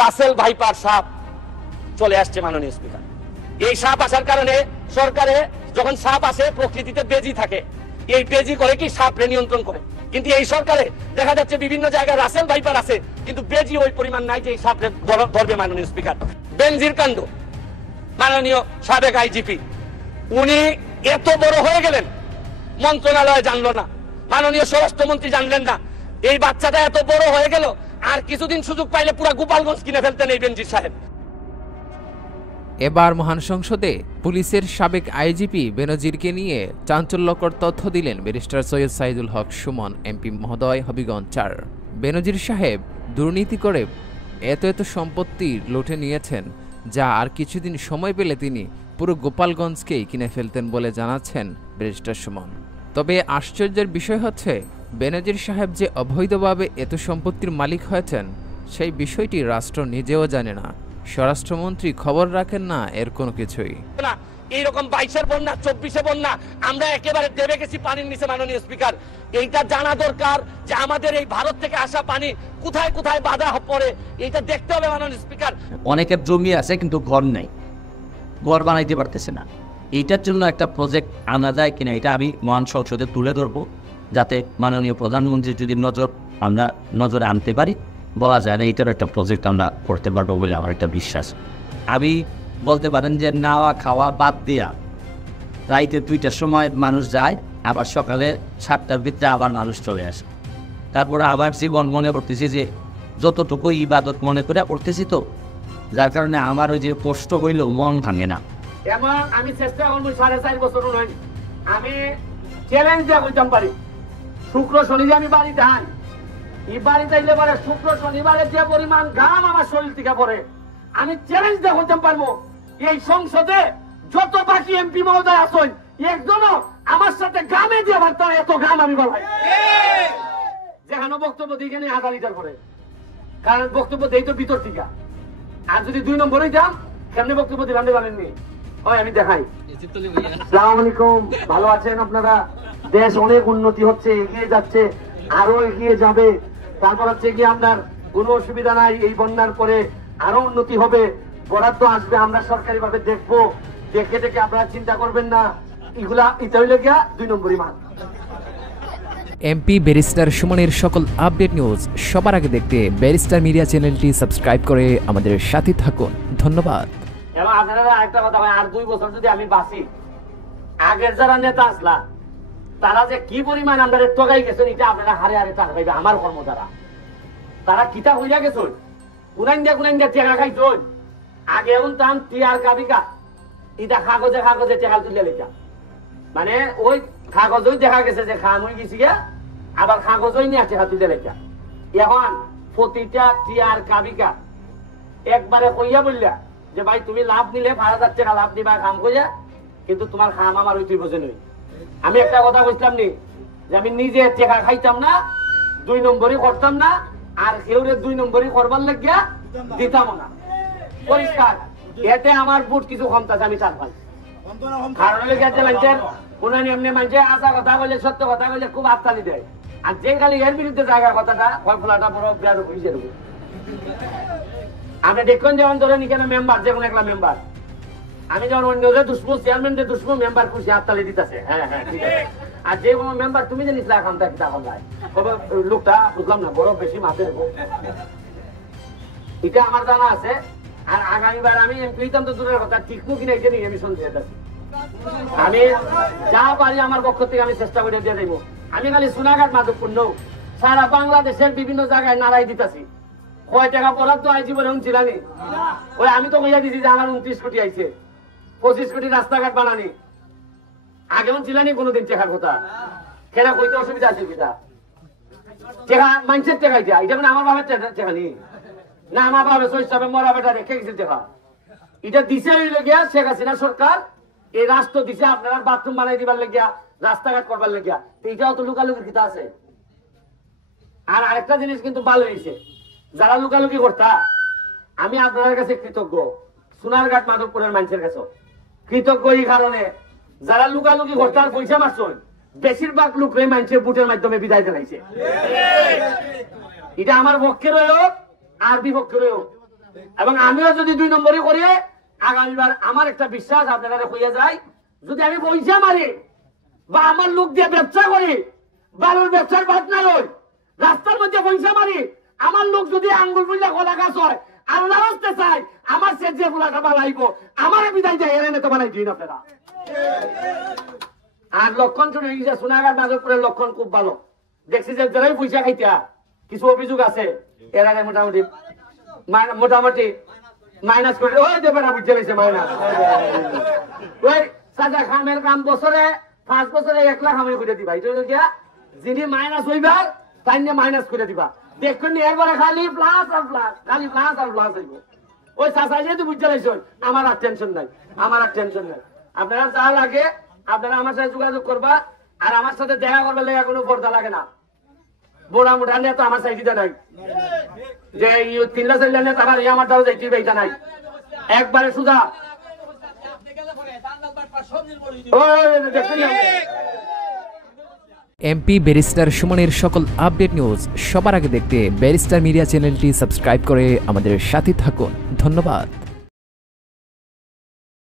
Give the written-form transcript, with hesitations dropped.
Russell viper সাপ চলে আসছে মাননীয় স্পিকার। এই সাপ আসার কারণে সরকারে যখন সাপ আসে প্রকৃতিতে বেজি থাকে, এই বেজি করে কি সাপরে নিয়ন্ত্রণ করে, কিন্তু এই সরকারে দেখা যাচ্ছে বিভিন্ন জায়গায় রাসেল ভাইপার আছে কিন্তু বেজি ওই পরিমাণ নাই যে এই সাপরে ধরবে। মাননীয় স্পিকার, বেনজির কাণ্ড, মাননীয় সাবেক আইজিপি উনি এত বড় হয়ে গেলেন, মন্ত্রণালয় জানলো না, মাননীয় স্বরাষ্ট্রমন্ত্রী জানলেন না। এই বাচ্চাটা এত বড় হয়ে গেল, আর কিছুদিন সুযোগ পাইলে পুরা গোপালগঞ্জ কিনে ফেলতেন এই বেনজির সাহেব। এবার মহান সংসদে পুলিশের সাবেক আইজিপি বেনজিরকে নিয়ে চাঞ্চল্যকর তথ্য দিলেন ব্যারিস্টার সৈয়দ সাইদুল হক সুমন এমপি মহোদয় হবিগঞ্জ ৪। বেনজির সাহেব দুর্নীতি করে এত সম্পত্তি লুটে নিয়েছেন যা আর কিছুদিন সময় পেলে তিনি পুরো গোপালগঞ্জকেই কিনে ফেলতেন বলে জানাচ্ছেন ব্যারিস্টার সুমন। তবে আশ্চর্যের বিষয় হচ্ছে বেনজির সাহেব যে অবৈধভাবে এত সম্পত্তির মালিক হয়েছেন সেই বিষয়টি রাষ্ট্র নিজেও জানে না, স্বরাষ্ট্রমন্ত্রী খবর রাখেন না এর কোনো কিছুই না। এইরকম 22-এর বন্যা, 24-এ বন্যা, আমরা একেবারে দেবে গেছি পানির নিচে। মাননীয় স্পিকার, এইটা জানা দরকার যে আমাদের এই ভারত থেকে আসা পানি কোথায় কোথায় বাধা পড়ে, এইটা দেখতে হবে মাননীয় স্পিকার। অনেকের জমি আছে কিন্তু ঘর নাই, ঘর বানাইতে পারতেছে না। এইটার জন্য একটা প্রজেক্ট আনা যায় কিনা এটা আমি মহান সংসদে তুলে ধরবো, যাতে মাননীয় প্রধানমন্ত্রী যদি আমরা নজরে আনতে পারি, বলা যায় না এইটার একটা প্রজেক্ট আমরা করতে পারবো বলে আমার একটা বিশ্বাস। আমি বলতে পারেন যে নাওয়া খাওয়া বাদ দিয়া রাইতে 2টার সময় মানুষ যায়, আবার সকালে 7টার ভিতরে আবার মানুষ চলে আসে। তারপরে আবার জীবন মনে করতেছি যে যতটুকু ইবাদত মনে করে করতেছি, তো যার কারণে আমার ওই যে কষ্ট হইলেও মন ভাঙে না। এমন আমি চেষ্টা করবো 4.5 বছর নয়, আমি চ্যালেঞ্জ দেওয়া করতাম পারি শুক্র শনি যে আমি বাড়িতে আই, এই বাড়িতে আইলে পরে শুক্র শনিবারে যে পরিমাণ ঘাম আমার শরীর থেকে পড়ে, আমি চ্যালেঞ্জ দেওয়া করতাম পারবো এই সংসদে যত বাকি এমপি মহোদয় আছেন একজনও আমার সাথে ঘামে দিয়ে পারতাম, এত ঘাম আমি বলাই যেখানে বক্তব্য দিই এখানে 1000 লিটার করে, কারণ বক্তব্য দেই তো ভিতর থেকে। আর যদি 2 নম্বরে যাম কেমনি বক্তব্য দিলাম জানেননি, ওই আমি দেখাই। আসসালামু আলাইকুম, ভালো আছেন আপনারা? দেশ অনেক উন্নতি হচ্ছে, এগিয়ে যাচ্ছে, আরো এগিয়ে যাবে। তারপর হচ্ছে কি আপনার কোনো অসুবিধা নাই, এই বন্যার পরে আরো উন্নতি হবে, বরাদ্দ আসবে, আমরা সরকারি ভাবে দেখবো, দেখে দেখে আপনারা চিন্তা করবেন না। এগুলা এটা হইলে গিয়া 2 নম্বরই মান। এমপি ব্যারিস্টার সুমনের সকল আপডেট নিউজ সবার আগে দেখতে ব্যারিস্টার মিডিয়া চ্যানেলটি সাবস্ক্রাইব করে আমাদের সাথে থাকুন। ধন্যবাদ। এবং আপনারা একটা কথা হয়, আর 2 বছর যদি আমি বাঁচি, আগের যারা নেতা আসলা তারা যে কি পরিমাণ আমরা ঠকাই গেছেন, এটা আপনারা হারে হারে টাকা পাইবে। আমার কর্ম তারা কিতা হইয়া গেছেন, কুনাইন দিয়া টেকা খাইছেন। আগে এখন তাম টিয়ার কাবিকা, এটা কাগজে কাগজে টেকা তুলে লেখা, মানে ওই কাগজই দেখা গেছে যে খাম হয়ে গেছি গিয়া, আবার কাগজই নিয়ে টেকা তুলে লেখা। এখন প্রতিটা টিয়ার কাবিকা একবারে কইয়া বললা যে ভাই তুমি লাভ নিলে 5000 টাকা লাভ দিবা কাম কইয়া, কিন্তু তোমার খাম আমার ওই 2 বছর নই। আমি একটা কথা বলছিলাম নি যে আমি নিজে টেকা খাইতাম না, 2 নম্বরই করতাম না, আর কেউরে 2 নম্বরই করবার লাগিয়া দিতাম না, পরিষ্কার। এতে আমার বুট কিছু কমতাছে, আমি চার পাই। কারণ লেগেছে মানুষের কোন এমনি মানুষের আশা কথা বললে, সত্য কথা বললে খুব হাততালি দেয়, আর যে খালি এর বিরুদ্ধে জায়গার কথাটা ফলাটা বড় বিরাট হয়েছে। আপনি দেখুন যেমন ধরেন এখানে মেম্বার, যে কোনো একটা মেম্বার, আমি যখন অন্য দুশ্মন চেয়ারম্যান দুশ্মন মেম্বার খুশি হাততালি দিতেছে, হ্যাঁ হ্যাঁ ঠিক আছে। আর যে কোনো মেম্বার তুমি জানিস খামটা কিতা করলাই, তবে লোকটা বুঝলাম না বড় বেশি মাথে রেখো, এটা আমার জানা আছে। আর আগামীবার আমি এমপি হইতাম তো দূরের কথা, টিকবো কিনা এটা নিয়ে আমি শুনতে যাচ্ছি। আমি যা পারি আমার পক্ষ থেকে আমি চেষ্টা করে দিয়ে দেবো। আমি খালি সোনাঘাট মাধবপুর নৌ, সারা বাংলাদেশের বিভিন্ন জায়গায় নাড়াই দিতেছি। কয় টাকা বরাদ্দ আইছি বলে শুনছিলানি, ওই আমি তো কইয়া দিছি যে আমার 29 কোটি আইছে, 25 কোটি রাস্তাঘাট বানানি। আগে ছিলানি কোনোদিন টেকার কথা, কেনা কইতে অসুবিধা আছে কিনা? টেকা মানুষের টেকাই দেয়, এটা মানে আমার বাবার টেকা নি না, আমার বাবা হিসাবে মরা বেটা রেখে গেছে টেকা। এটা দিছে হইলে গিয়া শেখ হাসিনা সরকার, এই রাষ্ট্র দিছে আপনারা বাথরুম বানাই দিবার লেগিয়া, রাস্তাঘাট করবার লেগিয়া, এইটাও তো লুকালুকির কিতা আছে। আর আরেকটা জিনিস কিন্তু ভালো হয়েছে, যারা লুকালুকি করতা, আমি আপনার কাছে কৃতজ্ঞ, সোনারঘাট মাধবপুরের মানুষের কাছে কৃতজ্ঞ এই কারণে, যারা লুকালুকি করতার পয়সা মারছেন, বেশিরভাগ লোকরাই মানুষের বুটের মাধ্যমে বিদায় জানাইছে। এটা আমার পক্ষের হোক আর বিপক্ষের হোক, এবং আমিও যদি 2 নম্বরই করি আগামীবার আমার একটা বিশ্বাস আপনারা কইয়া যায়, যদি আমি পয়সা মারি বা আমার লোক দিয়ে ব্যবসা করি, বালুর ব্যবসার বাদ না লই, রাস্তার মধ্যে পয়সা মারি, আমার লোক যদি আঙ্গুল ফুললে কলা গাছ হয়, আল্লাহ আসতে চাই আমার সে যে ফুলাটা বানাইব আমার বিদায় যায় এর তো বানাই দিন আপনারা। আর লক্ষণ শুনে গেছে সোনাগার মাধবপুরের লক্ষণ খুব ভালো, দেখছি যে যারাই পয়সা খাইতা কিছু অভিযোগ আছে এর আগে মোটামুটি মাইনাস করে ওই দেবেন বুঝতে পেরেছে মাইনাস ওই সাজা খামের কাম বছরে 5 বছরে 1 লাখ আমি করে দিবা, এটা হলো গিয়া যিনি মাইনাস হইবার তাই নিয়ে মাইনাস করে দিবা, দেখুন একবারে খালি প্লাস আর প্লাস, খালি প্লাস আর প্লাস হইব। ওই চাচা যেহেতু বুঝতে পারছেন আমার আর টেনশন নাই, আমার আর টেনশন নাই। আপনারা যা লাগে আপনারা আমার সাথে যোগাযোগ করবা, আর আমার সাথে দেখা করবার লেগে কোনো পর্দা লাগে না। বোড়া মোটা নিয়ে তো আমার চাইতে নাই যে 3 লাখ নিয়ে টাকা আমার দ্বারা যাইতে এইটা নাই, একবারে সুদা এমপি ব্যারিস্টার সুমনের সকল আপডেট নিউজ সবার আগে দেখতে ব্যারিস্টার মিডিয়া চ্যানেলটি সাবস্ক্রাইব করে আমাদের সাথে থাকুন। ধন্যবাদ।